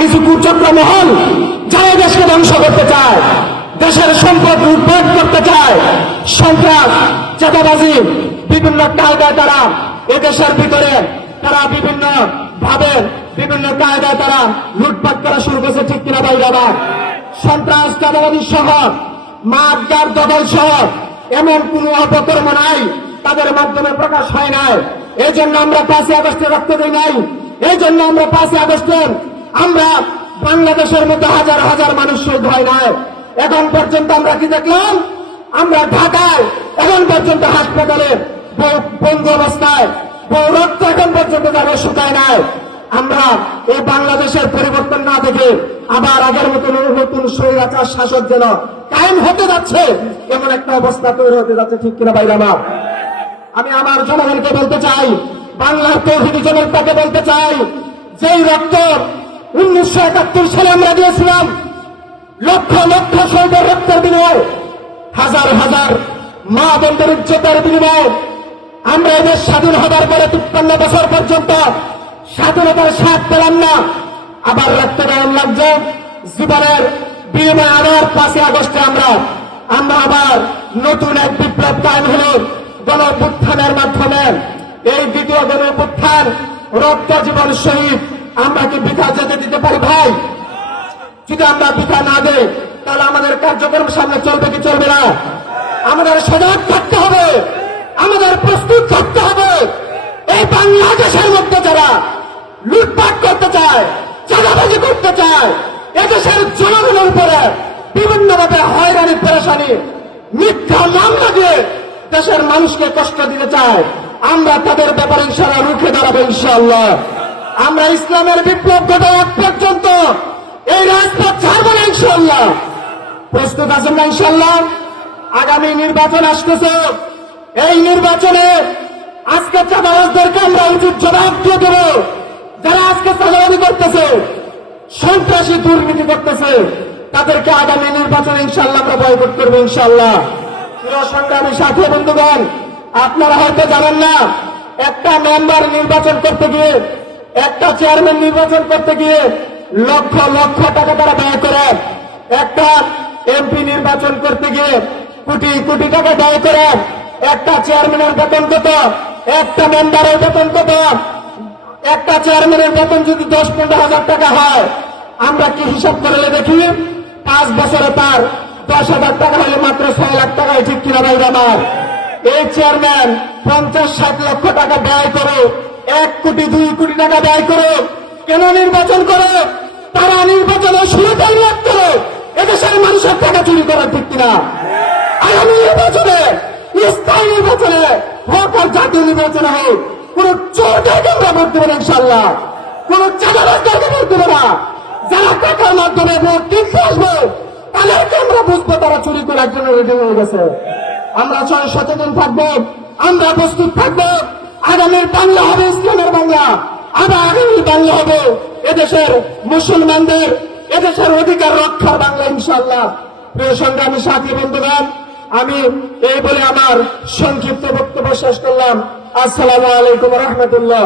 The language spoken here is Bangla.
কিছু কুচক্র মহল যারা দেশকে ধ্বংস করতে চায়, দেশের সম্পদ লুটপাট করতে চায়, সন্ত্রাস চাঁদাবাজি বিভিন্ন কায়দায় তারা এদেশের ভিতরে তারা বিভিন্ন ভাবে বিভিন্ন কায়দায় তারা লুটপাট করা শুরু করেছে। ঠিক কিনা ভাই বাবা? সন্ত্রাস চাঁদাবাজি সহ মাদকার দখল সহ এমন কোন অপকর্ম নাই তাদের মাধ্যমে প্রকাশ হয় নাই। এই জন্য আমরা 5ই আগস্টে রক্ত দিই নাই। এই জন্য আমরা 5ই আগস্টে আমরা বাংলাদেশের মধ্যে হাজার হাজার মানুষ শহীদ হয় নাই। এখন পর্যন্ত আমরা কি দেখলাম? আমরা ঢাকায় এখন পর্যন্ত হাসপাতালে বন্ধ অবস্থায় বহু রক্ত এখন পর্যন্ত তারা শুকায় নাই। আমরা এই বাংলাদেশের পরিবর্তন না দেখে আবার আগের মতন নতুন স্বৈরাচার শাসক যেন কায়েম হতে যাচ্ছে, এমন একটা অবস্থা তৈরি হতে যাচ্ছে। ঠিক কিনা ভাই আমার? আমি আমার জনগণকে বলতে চাই, বাংলার তৌহিদি জনতাকে বলতে চাই, যেই রক্ত 1971 সালে আমরা দিয়েছিলাম, লক্ষ লক্ষ শহীদের রক্তের বিনিময়ে, হাজার হাজার মা বোনদের ইজ্জতের বিনিময়ে আমরা এদের স্বাধীন হবার পরে 53 বছর পর্যন্ত স্বাধীনতার স্বাদ পেলাম না। আবার রক্ত দেওয়ার লাগছে জীবনের বিনিময়ে আবার 5ই আগস্টে আমরা আবার নতুন এক বিপ্লব কায়েম হল গণঅভ্যুত্থানের মাধ্যমে। এই দ্বিতীয় গণঅভ্যুত্থান রক্ত জীবন শহীদ আমরা কি বৃথা যেতে দিতে পারি ভাই? যদি আমরা বৃথা না দেই তাহলে আমাদের কার্যক্রম সামনে চলবে কি চলবে না? আমাদের সজাগ থাকতে হবে, আমাদের প্রস্তুত থাকতে হবে। এই বাংলাদেশের মধ্যে যারা লুটপাট করতে চায়, চাঁদাবাজি করতে চায়, এদেশের জনগণের উপরে বিভিন্নভাবে হয়রানি পেরেশানি মিথ্যা মামলা দিয়ে দেশের মানুষকে কষ্ট দিতে চায়, আমরা তাদের ব্যাপারে ইনশাআল্লাহ রুখে দাঁড়াবো। ইনশাআল্লাহ আমরা ইসলামের বিপ্লব ঘটার আগ পর্যন্ত এই রাজপথ ছাড়বো না। ইনশাআল্লাহ প্রস্তুত আছেন না? ইনশাআল্লাহ আগামী নির্বাচন আসতেছে। এই নির্বাচনে আজকে চাঁদাবাজদেরকে আমরা উচিত জবাব দিয়ে দেব। যারা আজকে চাঁদাবাজি করতেছে, সন্ত্রাসী দুর্নীতি করতেছে, তাদেরকে আগামী নির্বাচনে ইনশাআল্লাহ আমরা বয়কট করবো। ইনশাআল্লাহ প্রিয় সংগ্রামী সাথী বন্ধুগণ, আপনারা হয়তো জানেন না, একটা মেম্বার নির্বাচন করতে গিয়ে, একটা চেয়ারম্যান নির্বাচন করতে গিয়ে লক্ষ লক্ষ টাকা তারা ব্যয় করে। একটা এমপি নির্বাচন করতে গিয়ে কোটি কোটি টাকা ব্যয় করে। একটা চেয়ারম্যানের বেতন কত? একটা মেম্বারের বেতন কত? একটা চেয়ারম্যানের বেতন যদি 10-15 হাজার টাকা হয়, আমরা কি হিসাব করলে দেখি 5 বছরে তার 10,000 টাকা হলে মাত্র 6 লাখ টাকায়। ঠিক কিনা ভাই আমার? এই চেয়ারম্যান 50-60 লক্ষ টাকা ব্যয় করে, 1 কোটি 2 কোটি টাকা ব্যয় করে কেন নির্বাচন করে? তারা নির্বাচনে শুরুতেই লাভ করে এদেশের মানুষের টাকা চুরি করার। ঠিক কিনা? আগামী নির্বাচনে, স্থায়ী নির্বাচনে হোক আর জাতীয় নির্বাচনে হোক, কোন চোরটাকে আমরা ভোট দেবো না। ইনশাআল্লাহ কোন চাঁদাবাজকে ভোট দেবো না। যারা টাকার মাধ্যমে ভোট কিনতে আসবে তাদেরকে আমরা বুঝবো তারা চুরি করার জন্য রেডি হয়ে গেছে। আমরা সচেতন থাকবো, আমরা প্রস্তুত থাকবো। আগামীর বাংলা হবে ইসলামের বাংলা, আবার আগামী বাংলা হবে এদেশের মুসলমানদের, এদেশের অধিকার রক্ষার বাংলা। ইনশাআল্লাহ প্রিয় সংগ্রামী সাথী বন্ধুগণ, আমি এই বলে আমার সংক্ষিপ্ত বক্তব্য শেষ করলাম। আসসালামু আলাইকুম ওয়া রাহমাতুল্লাহ।